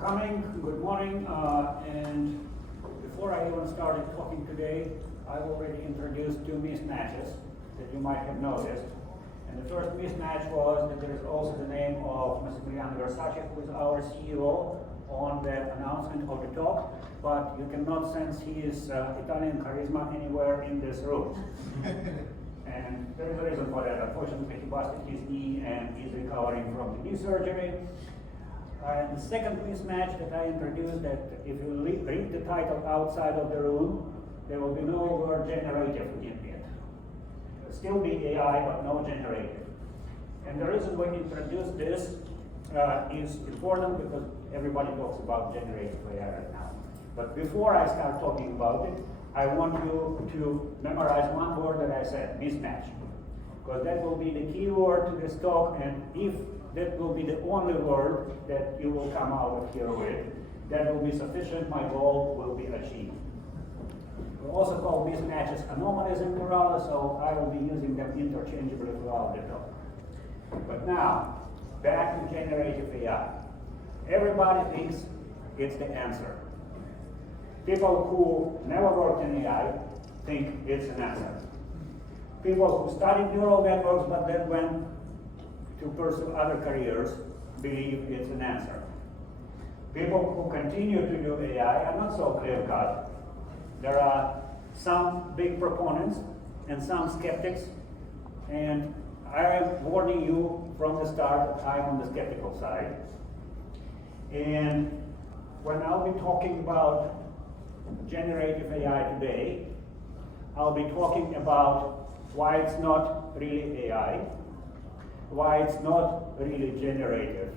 for coming. Good morning. And before I even started talking today, I've already introduced two mismatches that you might have noticed. And the first mismatch was that there is also the name of Massimiliano Versace, who is our CEO, on the announcement of the talk, but you cannot sense his Italian charisma anywhere in this room. And there is a reason for that. Unfortunately, he busted his knee and he's recovering from the knee surgery. And the second mismatch that I introduced, that if you read the title outside of the room, there will be no word generative in it. There will still be AI, but no generative. And the reason we introduced this is important because everybody talks about generative AI right now. But before I start talking about it, I want you to memorize one word that I said, mismatch. Because that will be the key word to this talk, and if that will be the only word that you will come out of here with, that will be sufficient, my goal will be achieved. We also call mismatches anomalies in Neurala, so I will be using them interchangeably throughout the talk. But now, back to generative AI. Everybody thinks it's the answer. People who never worked in AI think it's an answer. People who studied neural networks but then went to pursue other careers believe it's an answer. People who continue to do AI are not so clear-cut. There are some big proponents and some skeptics, and I am warning you from the start that I'm on the skeptical side. And when I'll be talking about generative AI today, I'll be talking about why it's not really AI, why it's not really generative.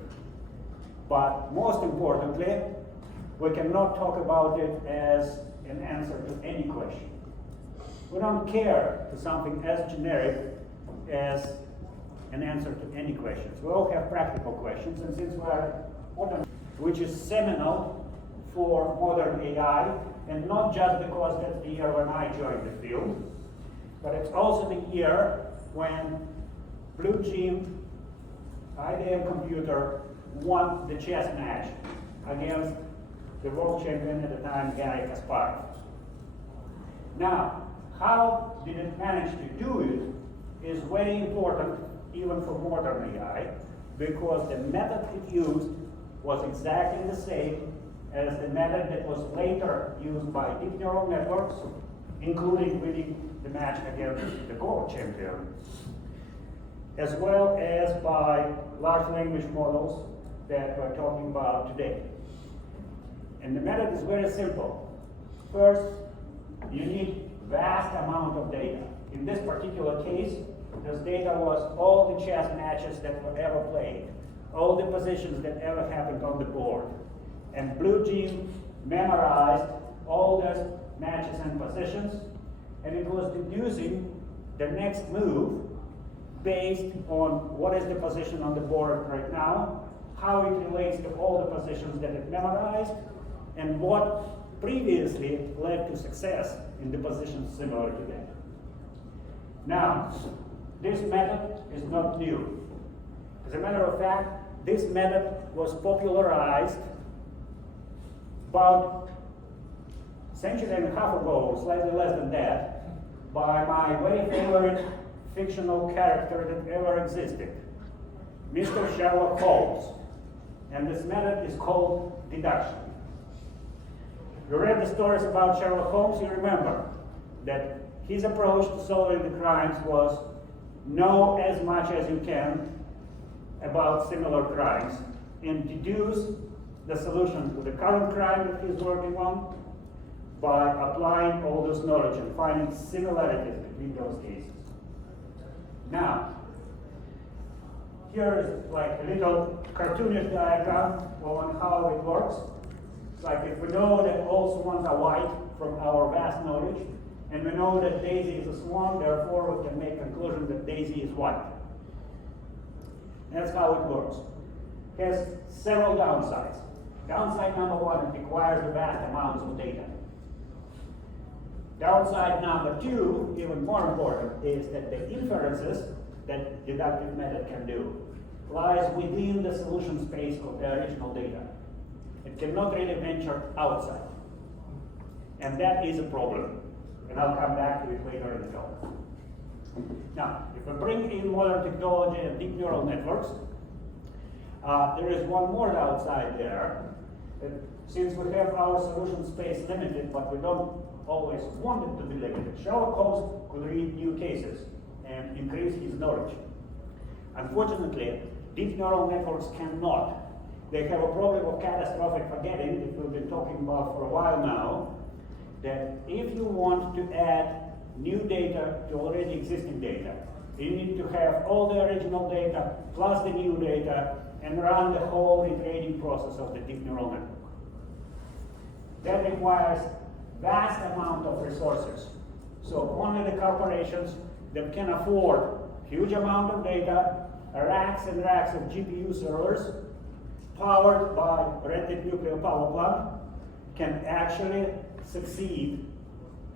But most importantly, we cannot talk about it as an answer to any question. We don't care to something as generic as an answer to any questions. We all have practical questions, and since we are modern, which is seminal for modern AI, and not just because that's the year when I joined the field, but it's also the year when Blue Team, IBM Computer, won the chess match against the world champion at the time, Garry Kasparov. Now, how did it manage to do it is very important even for modern AI, because the method it used was exactly the same as the method that was later used by deep neural networks, including winning the match against the world champion, as well as by large language models that we're talking about today. And the method is very simple. First, you need vast amount of data. In this particular case, this data was all the chess matches that were ever played, all the positions that ever happened on the board. And Blue Team memorized all those matches and positions, and it was deducing the next move based on what is the position on the board right now, how it relates to all the positions that it memorized, and what previously led to success in the positions similar to that. Now, this method is not new. As a matter of fact, this method was popularized about a century and a half ago, slightly less than that, by my very favorite fictional character that ever existed, Mr. Sherlock Holmes. And this method is called deduction. You read the stories about Sherlock Holmes, you remember that his approach to solving the crimes was know as much as you can about similar crimes and deduce the solution to the current crime that he's working on by applying all this knowledge and finding similarities between those cases. Now, here is like a little cartoonish diagram on how it works. It's like if we know that all swans are white from our vast knowledge, and we know that Daisy is a swan, therefore we can make conclusion that Daisy is white. That's how it works. It has several downsides. Downside number one, it requires vast amounts of data. Downside number two, even more important, is that the inferences that deductive method can do lies within the solution space of the original data. It it cannot really venture outside. And that is a problem. And I'll come back to it later in the talk. Now, if we bring in modern technology and deep neural networks, there is one more downside there. Since we have our solution space limited, but we don't always want it to be limited, Sherlock Holmes could read new cases and increase his knowledge. Unfortunately, deep neural networks cannot. They have a problem of catastrophic forgetting that we've been talking about for a while now, that if you want to add new data to already existing data, you need to have all the original data plus the new data and run the whole retraining process of the deep neural network. That requires vast amount of resources. So only the corporations that can afford huge amount of data, racks and racks of GPU servers, powered by rented nuclear power plant, can actually succeed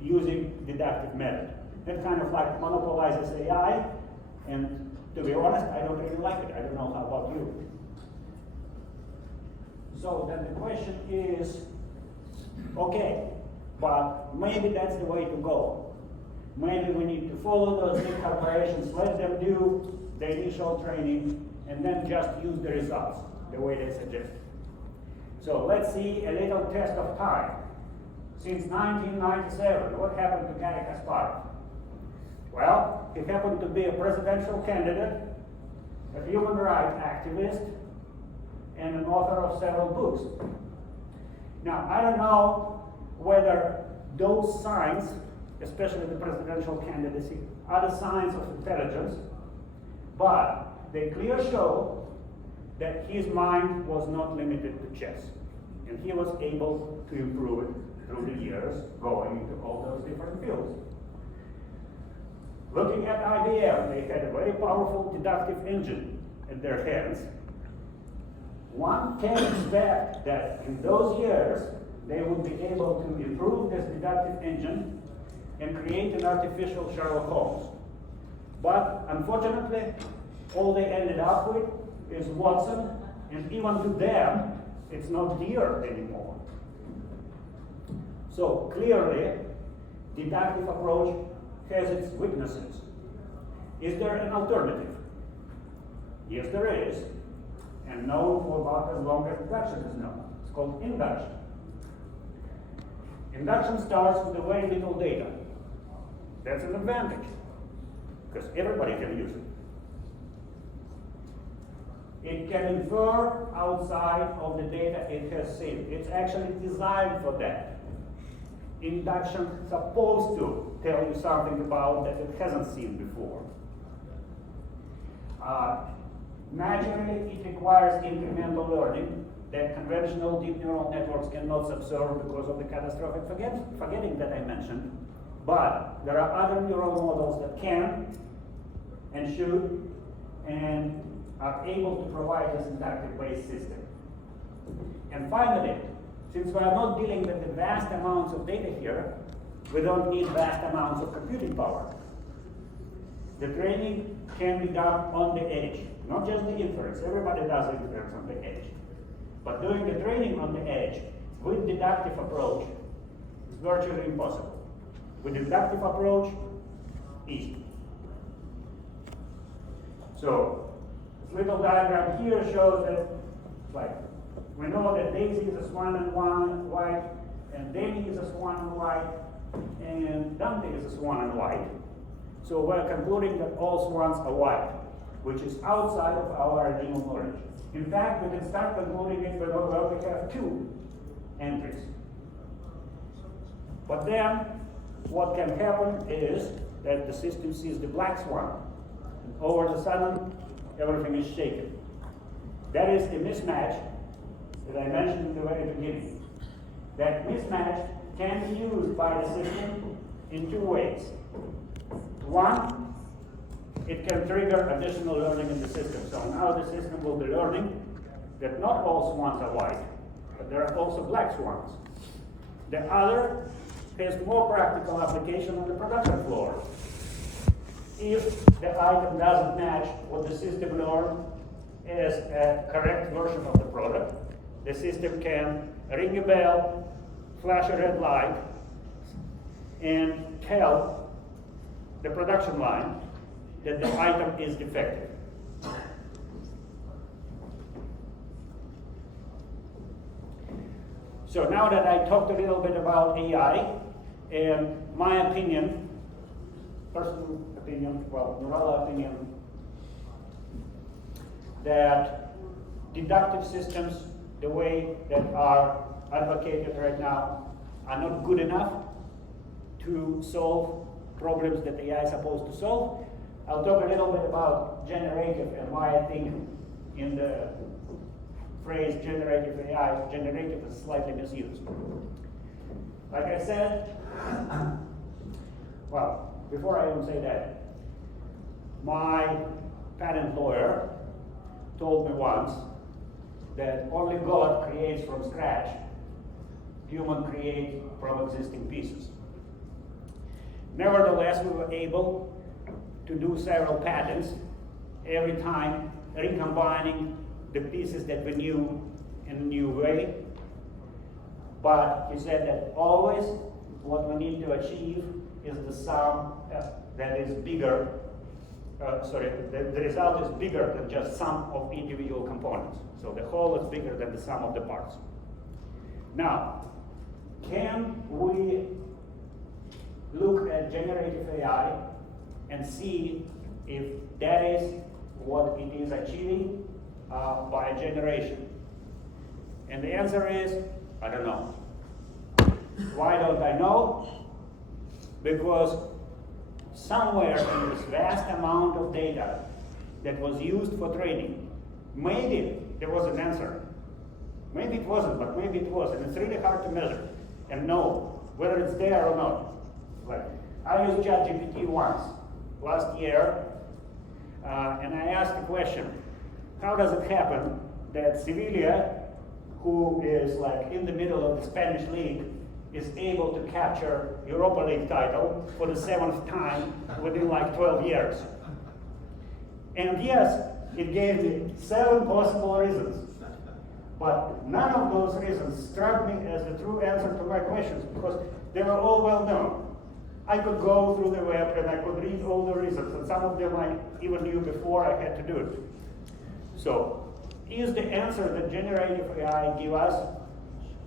using deductive method. That kind of like monopolizes AI, and to be honest, I don't really like it. I don't know how about you. So then the question is, okay, but maybe that's the way to go. Maybe we need to follow those big corporations, let them do the initial training, and then just use the results the way they suggest. So let's see a little test of time. Since 1997, what happened to Garry Kasparov? Well, he happened to be a presidential candidate, a human rights activist, and an author of several books. Now, I don't know whether those signs, especially the presidential candidacy, are the signs of intelligence, but they clearly show that his mind was not limited to chess, and he was able to improve it through the years, going into all those different fields. Looking at IBM, they had a very powerful deductive engine in their hands. One can expect that in those years, they would be able to improve this deductive engine and create an artificial Sherlock Holmes. But unfortunately, all they ended up with is Watson, and even to them, it's not dear anymore. So clearly, deductive approach has its weaknesses. Is there an alternative? Yes, there is, and known for about as long as induction is known. It's called induction. Induction starts with a very little data. That's an advantage, because everybody can use it. It can infer outside of the data it has seen. It's actually designed for that. Induction is supposed to tell you something about that it hasn't seen before. Naturally, it requires incremental learning that conventional deep neural networks cannot subserve because of the catastrophic forgetting that I mentioned. But there are other neural models that can and should and are able to provide this inductive-based system. And finally, since we are not dealing with the vast amounts of data here, we don't need vast amounts of computing power. The training can be done on the edge, not just the inference. Everybody does inference on the edge. But doing the training on the edge with deductive approach is virtually impossible. With deductive approach, easy. So this little diagram here shows that, like, we know that Daisy is a swan and white, and Danny is a swan and white, and Dante is a swan and white. So we're concluding that all swans are white, which is outside of our original knowledge. In fact, we can start concluding it when we have two entries. But then, what can happen is that the system sees the black swan, and all of a sudden, everything is shaken. That is a mismatch that I mentioned in the very beginning. That mismatch can be used by the system in two ways. One, it can trigger additional learning in the system. So now the system will be learning that not all swans are white, but there are also black swans. The other has more practical application on the production floor. If the item doesn't match what the system learned as a correct version of the product, the system can ring a bell, flash a red light, and tell the production line that the item is defective. So now that I talked a little bit about AI and my opinion, personal opinion, well, Neurala opinion, that deductive systems, the way that are advocated right now, are not good enough to solve problems that AI is supposed to solve. I'll talk a little bit about generative and why I think in the phrase generative AI, generative is slightly misused. Like I said, well, before I even say that, my patent lawyer told me once that only God creates from scratch, human create from existing pieces. Nevertheless, we were able to do several patents, every time recombining the pieces that we knew in a new way. But he said that always what we need to achieve is the sum that is bigger, the result is bigger than just sum of individual components. So the whole is bigger than the sum of the parts. Now, can we look at generative AI and see if that is what it is achieving by generation? And the answer is, I don't know. Why don't I know? Because somewhere in this vast amount of data that was used for training, maybe there was an answer. Maybe it wasn't, but maybe it was, and it's really hard to measure and know whether it's there or not. Like, I used ChatGPT once, last year, and I asked the question, how does it happen that Sevilla, who is like in the middle of the Spanish league, is able to capture Europa League title for the 7th time within like 12 years? And yes, it gave me 7 possible reasons. But none of those reasons struck me as the true answer to my questions because they were all well known. I could go through the web and I could read all the reasons, and some of them I even knew before I had to do it. So, is the answer that generative AI give us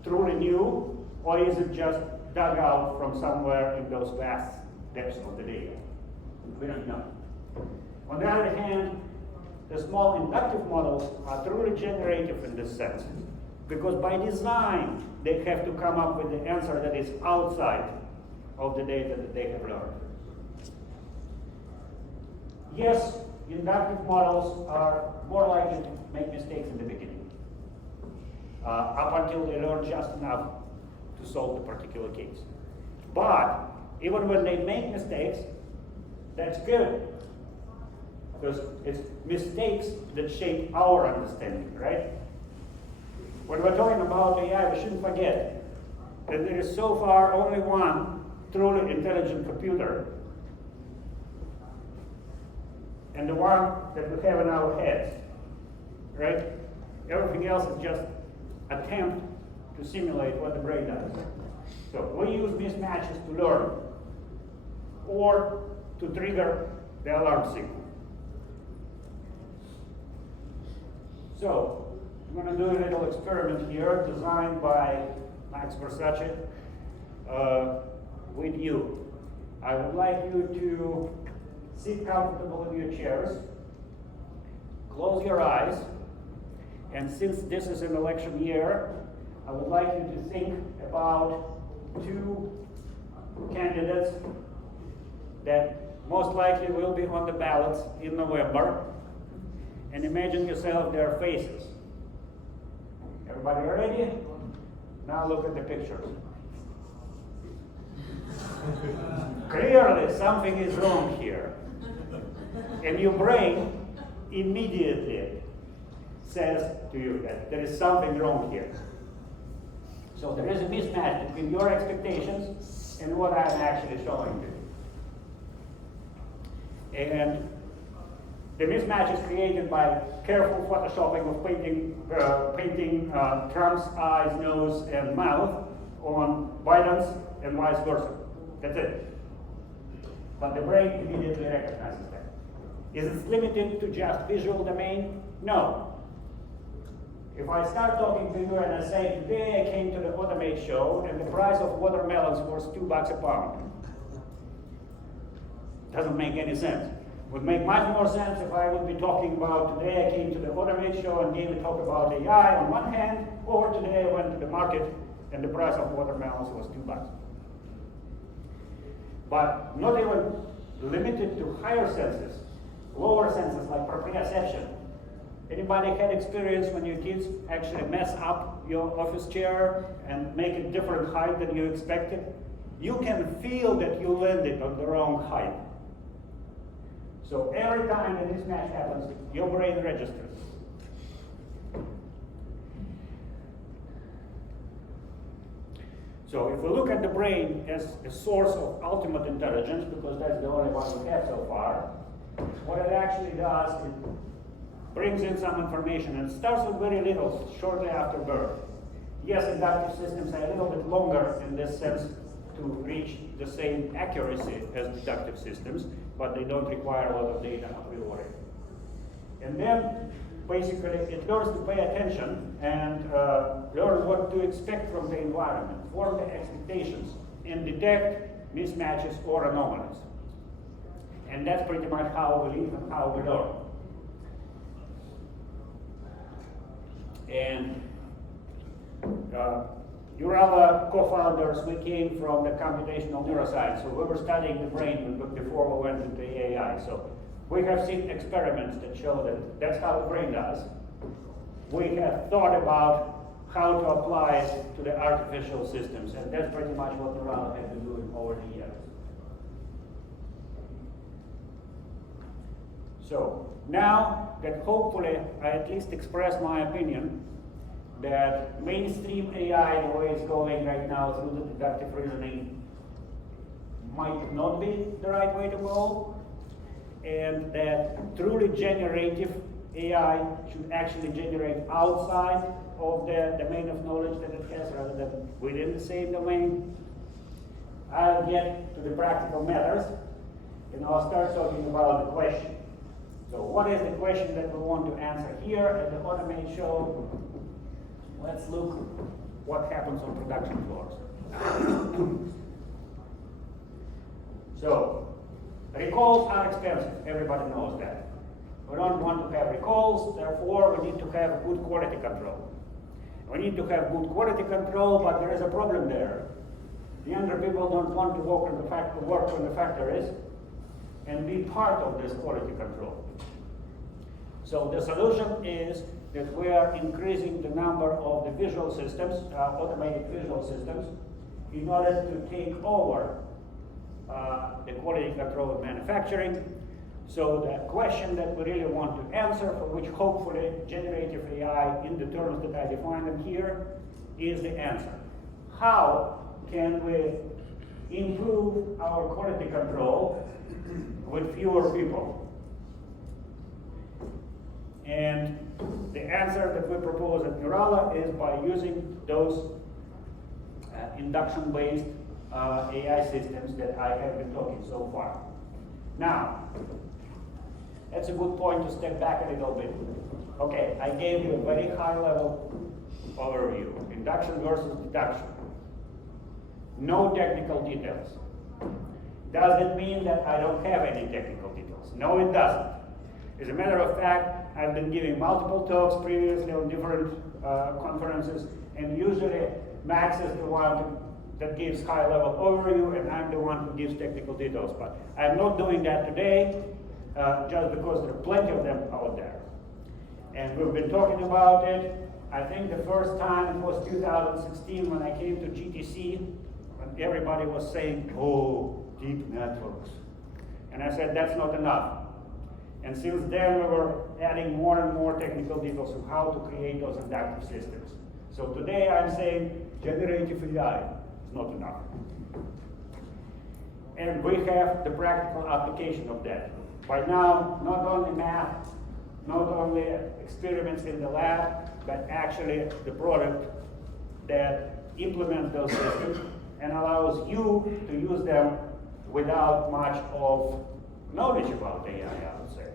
truly new, or is it just dug out from somewhere in those vast depths of the data? We don't know. On the other hand, the small inductive models are truly generative in this sense, because by design, they have to come up with the answer that is outside of the data that they have learned. Yes, inductive models are more likely to make mistakes in the beginning, up until they learn just enough to solve the particular case. But even when they make mistakes, that's good, because it's mistakes that shape our understanding, right? When we're talking about AI, we shouldn't forget that there is so far only one truly intelligent computer, and the one that we have in our heads, right? Everything else is just attempt to simulate what the brain does. So we use mismatches to learn or to trigger the alarm signal. So I'm going to do a little experiment here designed by Max Versace with you. I would like you to sit comfortable in your chairs, close your eyes, and since this is an election year, I would like you to think about 2 candidates that most likely will be on the ballots in November, and imagine yourself their faces. Everybody ready? Now look at the pictures. Clearly something is wrong here. And your brain immediately says to you that there is something wrong here. So there is a mismatch between your expectations and what I'm actually showing you. And The mismatch is created by careful photoshopping of painting Trump's eyes, nose, and mouth on Biden's and vice versa. That's it. But the brain immediately recognizes that. Is it limited to just visual domain? No. If I start talking to you and I say, today I came to the Automate show and the price of watermelons was $2 a pound. Doesn't make any sense. Would make much more sense if I would be talking about today I came to the Automate show and gave a talk about AI on one hand, or today I went to the market and the price of watermelons was $2. But not even limited to higher senses, lower senses like proprioception. Anybody had experience when your kids actually mess up your office chair and make it different height than you expected? You can feel that you landed on the wrong height. So every time a mismatch happens, your brain registers. So if we look at the brain as a source of ultimate intelligence, because that's the only one we have so far, what it actually does is brings in some information, and it starts with very little shortly after birth. Yes, inductive systems are a little bit longer in this sense to reach the same accuracy as deductive systems, but they don't require a lot of data a priori. And then, basically, it learns to pay attention and learn what to expect from the environment, form the expectations, and detect mismatches or anomalies. And that's pretty much how we live and how we learn. And Neurala co-founders, we came from the computational neuroscience, so we were studying the brain before we went into AI. So we have seen experiments that show that that's how the brain does. We have thought about how to apply it to the artificial systems, and that's pretty much what Neurala has been doing over the years. So now that hopefully I at least express my opinion that mainstream AI, the way it's going right now through the deductive reasoning, might not be the right way to go, and that truly generative AI should actually generate outside of the domain of knowledge that it has rather than within the same domain. I'll get to the practical matters, and I'll start talking about the question. So what is the question that we want to answer here at the Automate show? Let's look what happens on production floors. So, recalls are expensive. Everybody knows that. We don't want to have recalls, therefore we need to have good quality control. We need to have good quality control, but there is a problem there. The younger people don't want to work in the factories and be part of this quality control. So the solution is that we are increasing the number of the visual systems, automated visual systems, in order to take over the quality control of manufacturing. So the question that we really want to answer, for which hopefully generative AI in the terms that I define them here, is the answer. How can we improve our quality control with fewer people? And the answer that we propose at Neurala is by using those induction-based AI systems that I have been talking so far. Now, that's a good point to step back a little bit. Okay, I gave you a very high-level overview, induction versus deduction. No technical details. Does it mean that I don't have any technical details? No, it doesn't. As a matter of fact, I've been giving multiple talks previously on different conferences, and usually Max is the one that gives high-level overview, and I'm the one who gives technical details. But I'm not doing that today, just because there are plenty of them out there. And we've been talking about it. I think the first time it was 2016 when I came to GTC, when everybody was saying, oh, deep networks. And I said, that's not enough. And since then, we were adding more and more technical details of how to create those inductive systems. So today, I'm saying generative AI is not enough. And we have the practical application of that. By now, not only math, not only experiments in the lab, but actually the product that implements those systems and allows you to use them without much of knowledge about AI, I would say.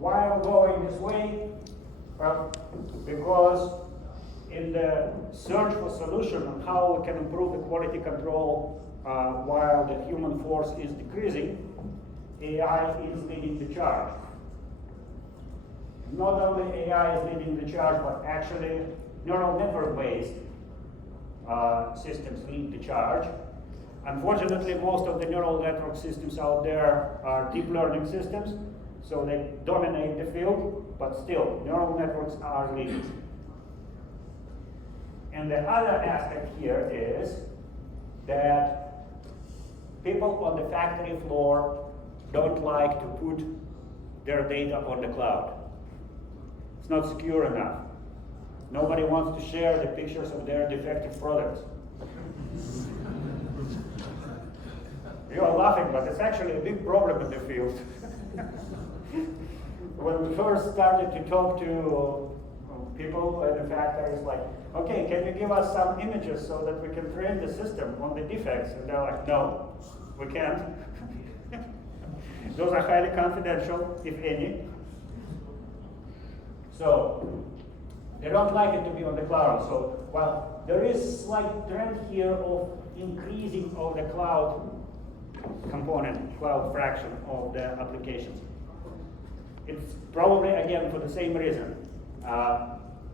Why I'm going this way? Well, because in the search for solution on how we can improve the quality control while the human force is decreasing, AI is leading the charge. Not only AI is leading the charge, but actually neural network-based systems lead the charge. Unfortunately, most of the neural network systems out there are deep learning systems, so they dominate the field, but still, neural networks are leading. And the other aspect here is that people on the factory floor don't like to put their data on the cloud. It's not secure enough. Nobody wants to share the pictures of their defective products. You are laughing, but it's actually a big problem in the field. When we first started to talk to people in the factories, like, okay, can you give us some images so that we can train the system on the defects? And they're like, no, we can't. Those are highly confidential, if any. So they don't like it to be on the cloud. So while there is slight trend here of increasing of the cloud component, cloud fraction of the applications, it's probably, again, for the same reason.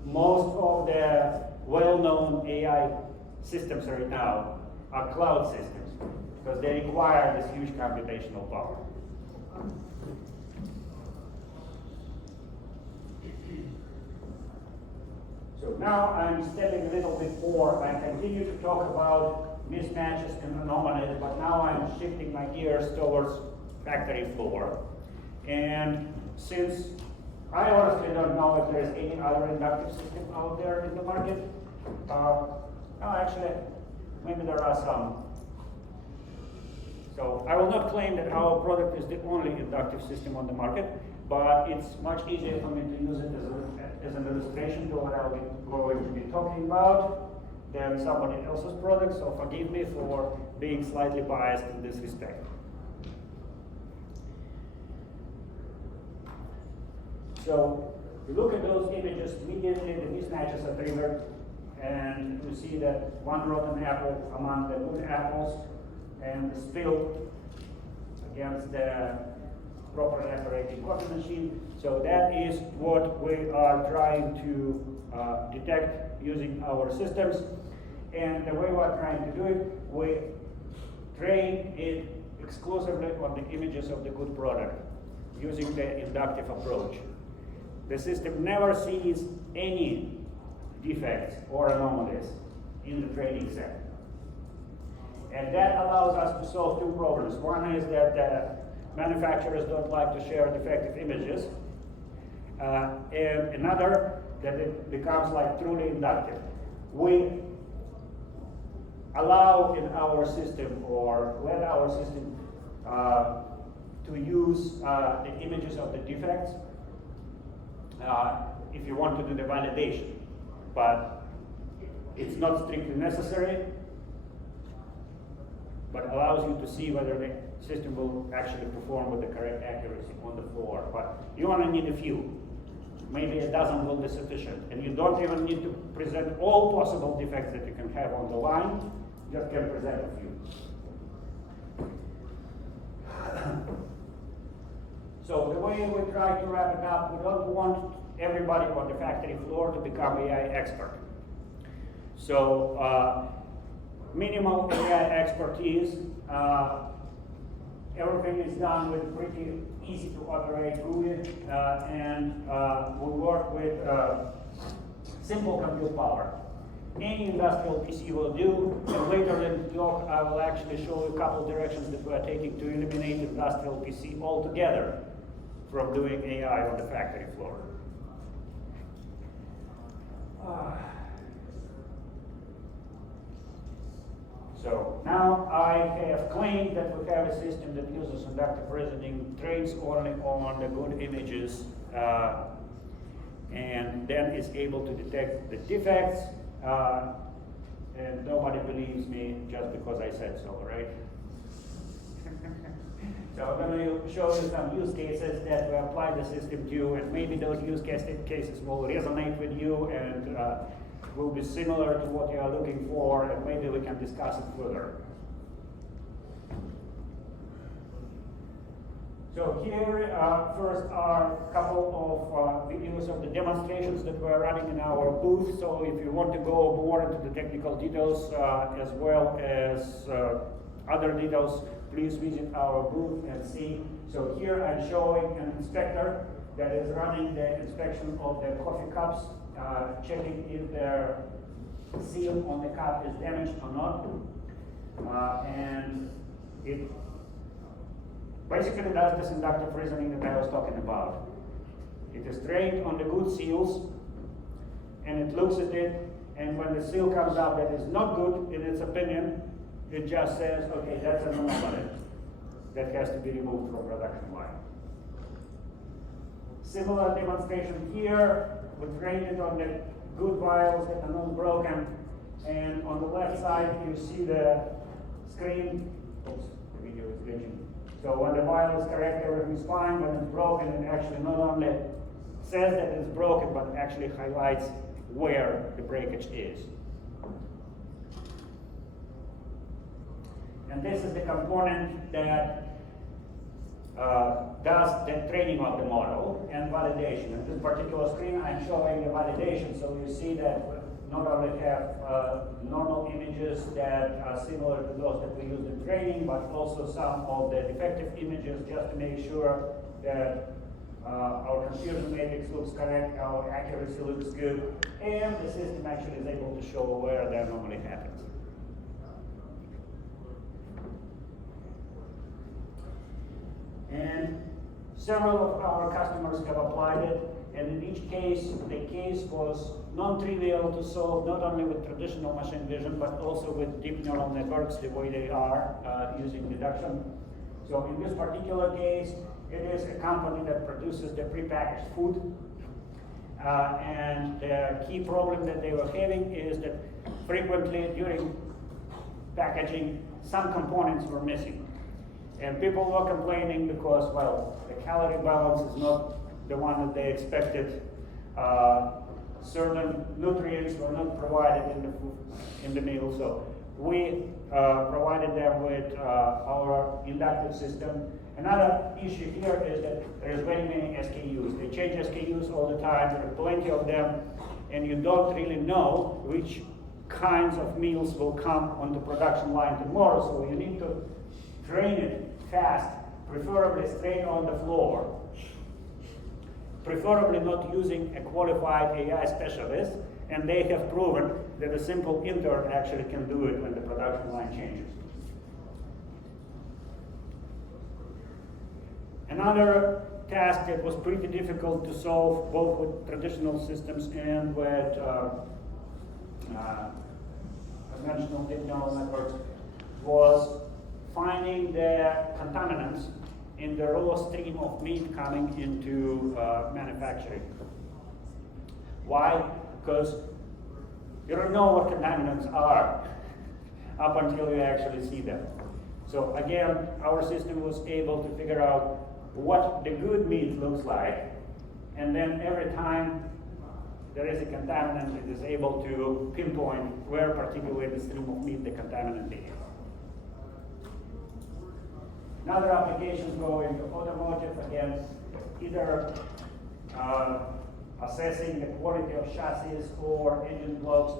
Most of the well-known AI systems right now are cloud systems because they require this huge computational power. So now I'm stepping a little bit forward. I continue to talk about mismatches and anomalies, but now I'm shifting my gears towards factory floor. And since I honestly don't know if there's any other inductive system out there in the market, no, actually, maybe there are some. So I will not claim that our product is the only inductive system on the market, but it's much easier for me to use it as an illustration to what I'll be going to be talking about than somebody else's product, so forgive me for being slightly biased in this respect. So you look at those images, immediately the mismatches are triggered, and you see that one rotten apple among the good apples, and the spill against the properly operating coffee machine. So that is what we are trying to detect using our systems. And the way we're trying to do it, we train it exclusively on the images of the good product using the inductive approach. The system never sees any defects or anomalies in the training set. And that allows us to solve two problems. One is that manufacturers don't like to share defective images. And another, that it becomes like truly inductive. We allow in our system, or let our system to use the images of the defects if you want to do the validation. But it's not strictly necessary, but allows you to see whether the system will actually perform with the correct accuracy on the floor. But you only need a few. Maybe a dozen will be sufficient. And you don't even need to present all possible defects that you can have on the line, you just can present a few. So the way we try to wrap it up, we don't want everybody on the factory floor to become AI expert. So minimal AI expertise, everything is done with pretty easy to operate GUI, and we work with simple compute power. Any industrial PC will do, and later in the talk I will actually show you a couple directions that we are taking to eliminate industrial PC altogether from doing AI on the factory floor. So now I have claimed that we have a system that uses inductive reasoning, trains only on the good images, and then is able to detect the defects, and nobody believes me just because I said so, right? So I'm going to show you some use cases that we apply the system to, and maybe those use cases will resonate with you and will be similar to what you are looking for, and maybe we can discuss it further. So here first are a couple of videos of the demonstrations that we're running in our booth. So if you want to go more into the technical details as well as other details, please visit our booth and see. So here I'm showing an inspector that is running the inspection of the coffee cups, checking if their seal on the cup is damaged or not. And it basically does this inductive reasoning that I was talking about. It is trained on the good seals, and it looks at it, and when the seal comes up that is not good in its opinion, it just says, okay, that's an anomaly that has to be removed from production line. Similar demonstration here. We trained it on the good vials that are not broken, and on the left side you see the screen. Oops, the video is glitching. So when the vial is correct, everything is fine. When it's broken, it actually not only says that it's broken, but actually highlights where the breakage is. And this is the component that does the training of the model and validation. In this particular screen, I'm showing the validation. So you see that not only have normal images that are similar to those that we use in training, but also some of the defective images, just to make sure that our confusion matrix looks correct, our accuracy looks good, and the system actually is able to show where the anomaly happens. And several of our customers have applied it, and in each case, the case was non-trivial to solve, not only with traditional machine vision, but also with deep neural networks, the way they are using deduction. So in this particular case, it is a company that produces the prepackaged food. And the key problem that they were having is that frequently during packaging, some components were missing. And people were complaining because, well, the calorie balance is not the one that they expected. Certain nutrients were not provided in the meal. So we provided them with our inductive system. Another issue here is that there's very many SKUs. They change SKUs all the time. There are plenty of them, and you don't really know which kinds of meals will come on the production line tomorrow. So you need to train it fast, preferably straight on the floor. Preferably not using a qualified AI specialist, and they have proven that a simple intern actually can do it when the production line changes. Another task that was pretty difficult to solve, both with traditional systems and with conventional deep neural networks, was finding the contaminants in the raw stream of meat coming into manufacturing. Why? Because you don't know what contaminants are up until you actually see them. So again, our system was able to figure out what the good meat looks like, and then every time there is a contaminant, it is able to pinpoint where particularly the stream of meat the contaminant is. Another applications go into automotive, again, either assessing the quality of chassis or engine blocks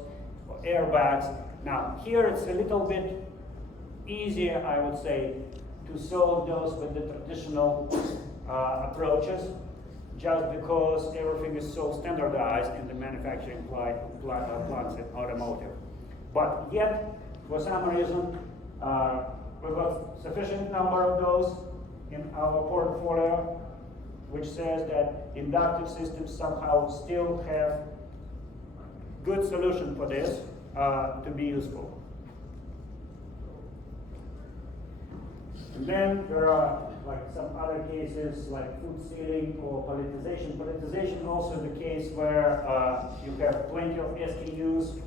or airbags. Now, here it's a little bit easier, I would say, to solve those with the traditional approaches, just because everything is so standardized in the manufacturing plants in automotive. But yet, for some reason, we've got sufficient number of those in our portfolio, which says that inductive systems somehow still have good solution for this to be useful. And then there are like some other cases like food stealing or politicization. Politicization is also the case where you have plenty of SKUs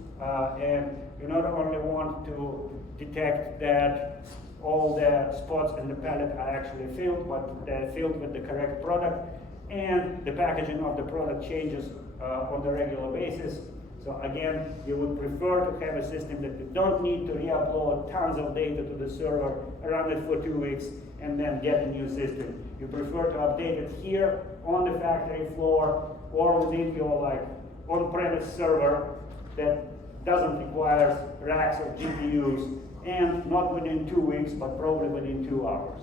and you not only want to detect that all the spots in the pallet are actually filled, but they're filled with the correct product, and the packaging of the product changes on a regular basis. So again, you would prefer to have a system that you don't need to re-upload tons of data to the server, run it for 2 weeks, and then get a new system. You prefer to update it here on the factory floor or within your like on-premise server that doesn't require racks of GPUs, and not within 2 weeks, but probably within 2 hours.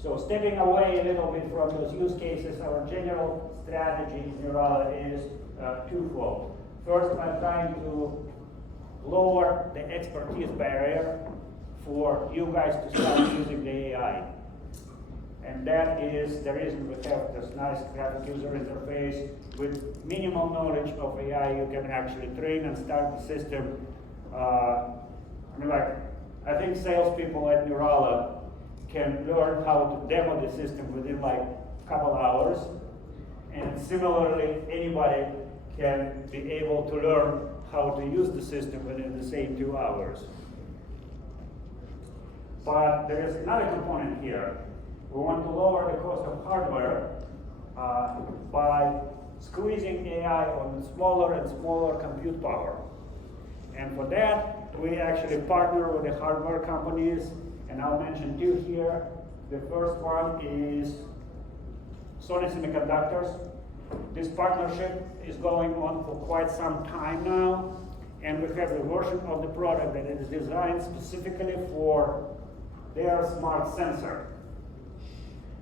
So stepping away a little bit from those use cases, our general strategy in Neurala is twofold. First, I'm trying to lower the expertise barrier for you guys to start using the AI. And that is the reason we have this nice graphic user interface. With minimal knowledge of AI, you can actually train and start the system. I think salespeople at Neurala can learn how to demo the system within like a couple hours. And similarly, anybody can be able to learn how to use the system within the same 2 hours. But there is another component here. We want to lower the cost of hardware by squeezing AI on smaller and smaller compute power. And for that, we actually partner with the hardware companies, and I'll mention 2 here. The first one is Sony Semiconductors. This partnership is going on for quite some time now, and we have a version of the product that is designed specifically for their smart sensor.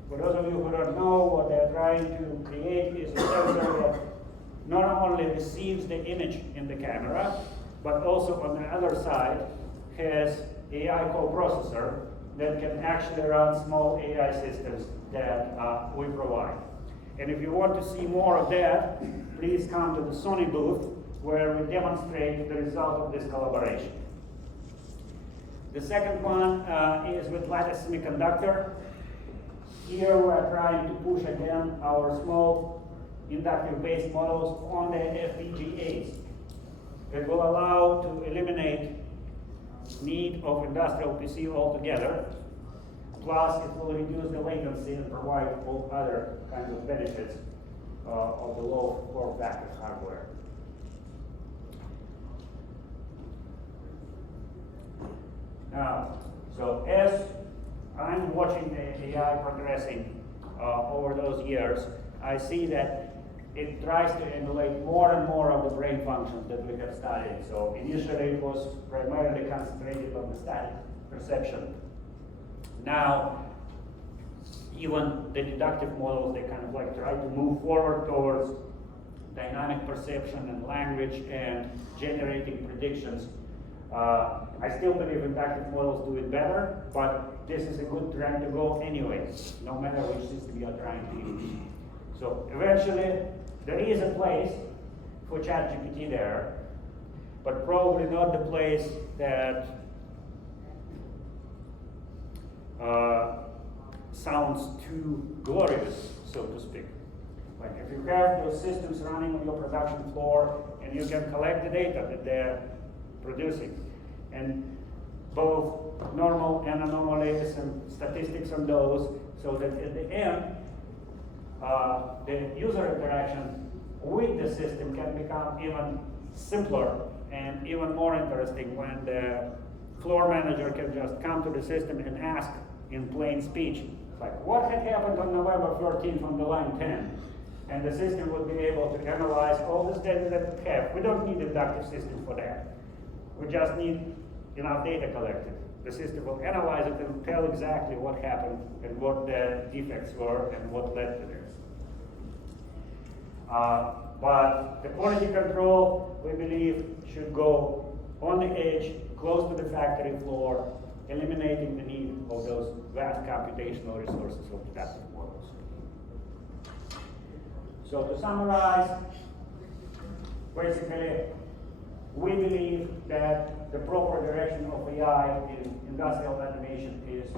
For those of you who don't know, what they're trying to create is a sensor that not only receives the image in the camera, but also on the other side has AI coprocessor that can actually run small AI systems that we provide. And if you want to see more of that, please come to the Sony booth where we demonstrate the result of this collaboration. The second one is with Lattice Semiconductor. Here we are trying to push again our small inductive-based models on the FPGAs. It will allow to eliminate need of industrial PC altogether. Plus, it will reduce the latency and provide all other kinds of benefits of the low form factor hardware. Now, so as I'm watching the AI progressing over those years, I see that it tries to emulate more and more of the brain functions that we have studied. So initially it was primarily concentrated on the static perception. Now, even the deductive models, they kind of like try to move forward towards dynamic perception and language and generating predictions. I still believe inductive models do it better, but this is a good trend to go anyway, no matter which system you are trying to use. So eventually, there is a place for ChatGPT there, but probably not the place that sounds too glorious, so to speak. Like if you have those systems running on your production floor and you can collect the data that they're producing, and both normal and anomalies and statistics on those, so that at the end, the user interaction with the system can become even simpler and even more interesting when the floor manager can just come to the system and ask in plain speech, like, what had happened on November 13th on the line 10? And the system would be able to analyze all this data that we have. We don't need an inductive system for that. We just need enough data collected. The system will analyze it and tell exactly what happened and what the defects were and what led to this. But the quality control, we believe, should go on the edge, close to the factory floor, eliminating the need of those vast computational resources of deductive models. So to summarize, basically, we believe that the proper direction of AI in industrial automation is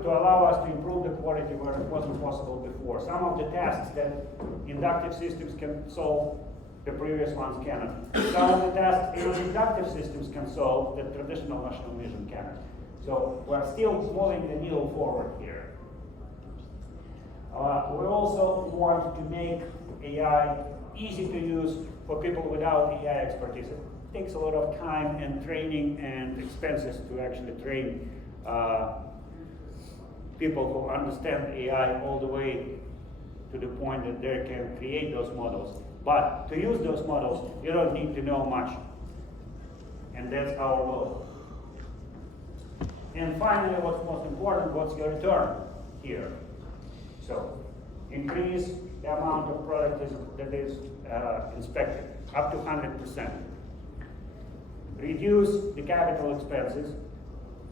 to allow us to improve the quality where it wasn't possible before. Some of the tasks that inductive systems can solve, the previous ones cannot. Some of the tasks even inductive systems can solve that traditional machine vision cannot. So we're still moving the needle forward here. We also want to make AI easy to use for people without AI expertise. It takes a lot of time and training and expenses to actually train people who understand AI all the way to the point that they can create those models. But to use those models, you don't need to know much. And that's our goal. And finally, what's most important, what's your return here? So increase the amount of product that is inspected, up to 100%. Reduce the capital expenses,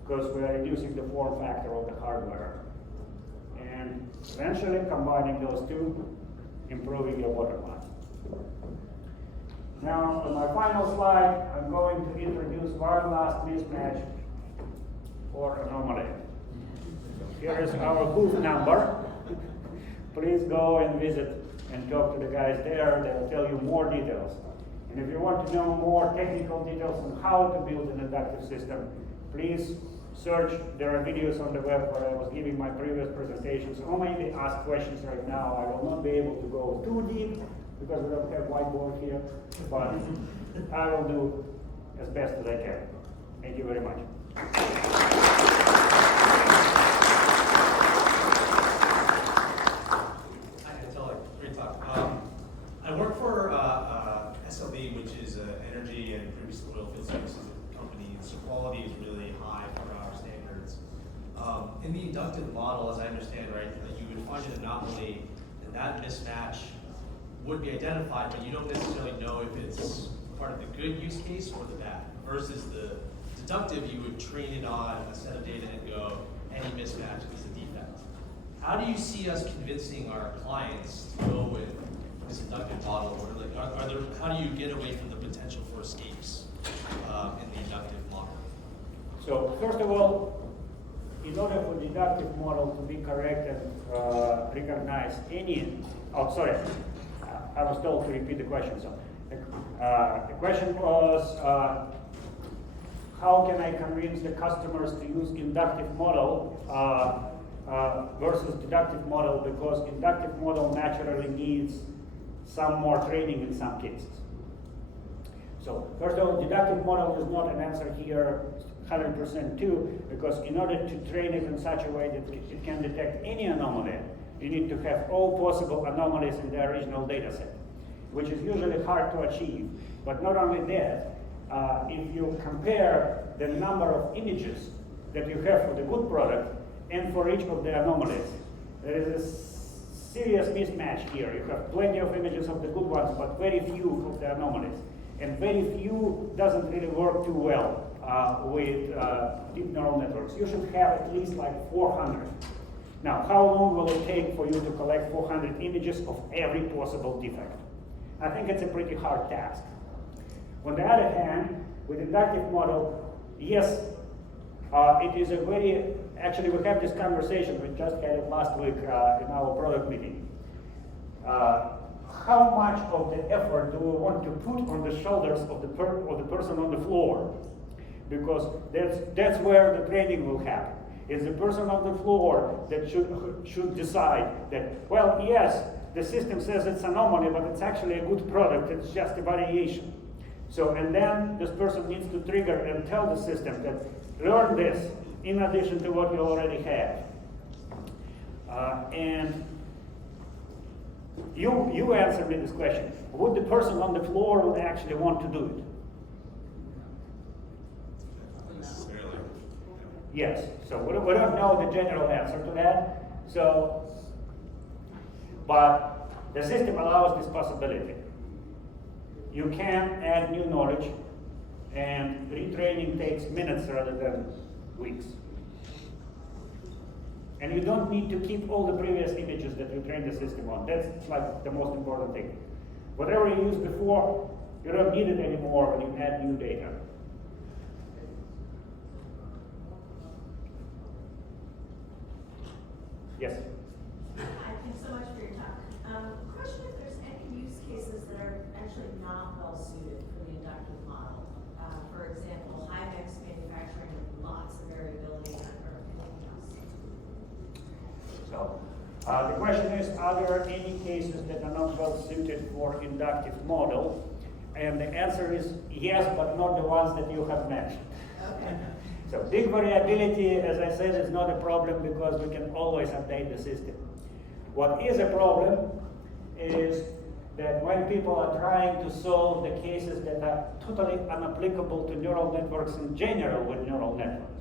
because we are reducing the form factor of the hardware. And eventually, combining those two, improving your bottom line. Now, on my final slide, I'm going to introduce one last mismatch or anomaly. Here is our booth number. Please go and visit and talk to the guys there. They'll tell you more details. And if you want to know more technical details on how to build an inductive system, please search. There are videos on the web where I was giving my previous presentations, or maybe ask questions right now. I will not be able to go too deep because we don't have whiteboard here, but I will do as best as I can. Thank you very much. I work for SLB, which is an energy and previously oil field services company, so quality is really high for our standards. In the inductive model, as I understand, right, that you would find an anomaly, and that mismatch would be identified, but you don't necessarily know if it's part of the good use case or the bad. Versus the deductive, you would train it on a set of data and go, any mismatch is a defect. How do you see us convincing our clients to go with this inductive model, or like, how do you get away from the potential for escapes in the inductive model? So first of all, in order for the inductive model to be correct and recognize any, I was told to repeat the question. So the question was, how can I convince the customers to use inductive model versus deductive model, because inductive model naturally needs some more training in some cases. So first of all, deductive model is not an answer here 100% too, because in order to train it in such a way that it can detect any anomaly, you need to have all possible anomalies in the original data set, which is usually hard to achieve. But not only that, if you compare the number of images that you have for the good product and for each of the anomalies, there is a serious mismatch here. You have plenty of images of the good ones, but very few of the anomalies. And very few doesn't really work too well with deep neural networks. You should have at least like 400. Now, how long will it take for you to collect 400 images of every possible defect? I think it's a pretty hard task. On the other hand, with inductive model, yes, it is a very, actually we have this conversation, we just had it last week in our product meeting. How much of the effort do we want to put on the shoulders of the person on the floor? Because that's where the training will happen. It's the person on the floor that should decide that, well, yes, the system says it's anomaly, but it's actually a good product, it's just a variation. So, and then this person needs to trigger and tell the system that learn this in addition to what you already have. And you answered me this question. Would the person on the floor actually want to do it? Yes, so we don't know the general answer to that. So, but the system allows this possibility. You can add new knowledge, and retraining takes minutes rather than weeks. And you don't need to keep all the previous images that you trained the system on. That's like the most important thing. Whatever you used before, You don't need it anymore when you add new data. Yes? Hi, thanks so much for your talk. Question if there's any use cases that are actually not well suited for the inductive model. For example, high-mix manufacturing with lots of variability or anything else. So, the question is, are there any cases that are not well suited for inductive model? And the answer is yes, but not the ones that you have mentioned. Okay. So big variability, as I said, is not a problem because we can always update the system. What is a problem is that when people are trying to solve the cases that are totally unapplicable to neural networks in general with neural networks.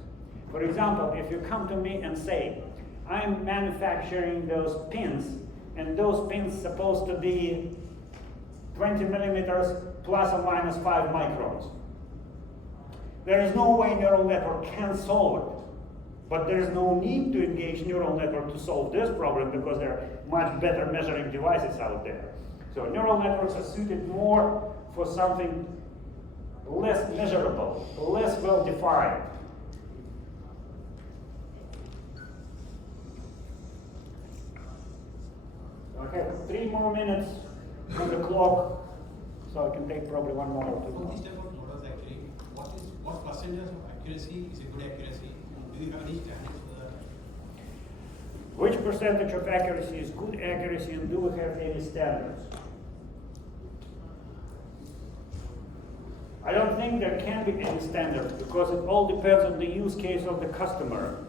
For example, if you come to me and say, I'm manufacturing those pins, and those pins supposed to be 20 millimeters plus or minus 5 microns. There is no way neural network can solve it. But there is no need to engage neural network to solve this problem because there are much better measuring devices out there. So neural networks are suited more for something less measurable, less well-defined. Okay, 3 more minutes on the clock, so I can take probably 1 more or 2 more. These type of models actually, what percentage of accuracy is a good accuracy? Do you have any standards for that? Which percentage of accuracy is good accuracy, and do we have any standards? I don't think there can be any standards because it all depends on the use case of the customer.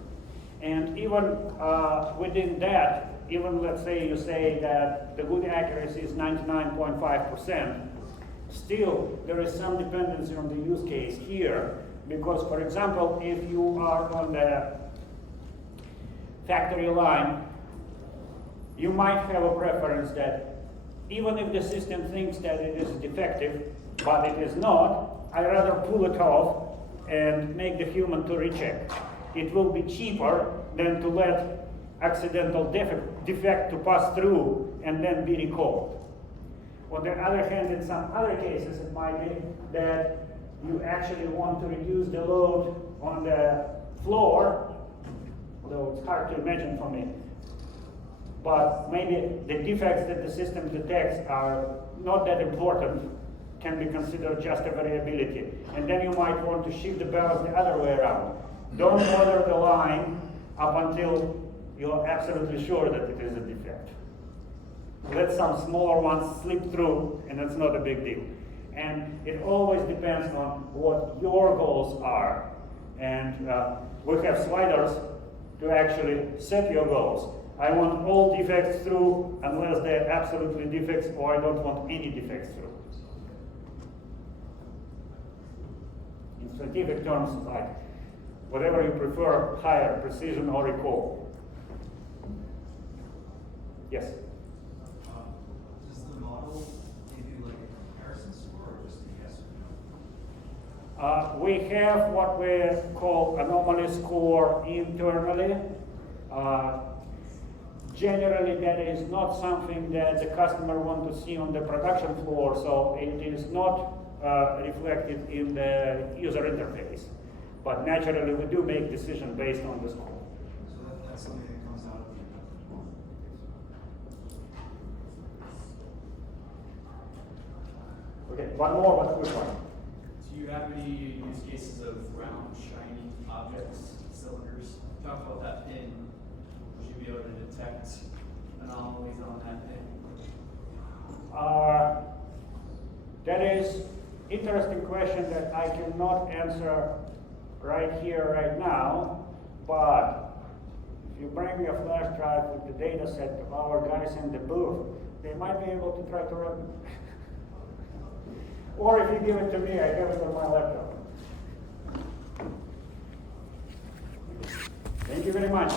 And even within that, even let's say you say that the good accuracy is 99.5%, still there is some dependency on the use case here. Because, for example, if you are on the factory line, you might have a preference that even if the system thinks that it is defective, but it is not, I'd rather pull it off and make the human to recheck. It will be cheaper than to let accidental defect to pass through and then be recalled. On the other hand, in some other cases, it might be that you actually want to reduce the load on the floor, although it's hard to imagine for me. But maybe the defects that the system detects are not that important, can be considered just a variability. And then you might want to shift the balance the other way around. Don't bother the line up until you're absolutely sure that it is a defect. Let some smaller ones slip through, and it's not a big deal. And it always depends on what your goals are. And we have sliders to actually set your goals. I want all defects through unless they're absolutely defects, or I don't want any defects through. In scientific terms, like whatever you prefer, higher precision or recall. Yes? Does the model give you like a comparison score or just a yes or no? We have what we call anomaly score internally. Generally, that is not something that the customer wants to see on the production floor, so it is not reflected in the user interface. But naturally, we do make decisions based on the score. So that's something that comes out of the inductive model. Okay, one more, but quick one. Do you have any use cases of round, shiny objects, cylinders? Talk about that pin. Would you be able to detect anomalies on that pin? That is interesting question that I cannot answer right here, right now, but if you bring me a flash drive with the data set of our guys in the booth, they might be able to try to run it. Or if you give it to me, I have it on my laptop. Thank you very much.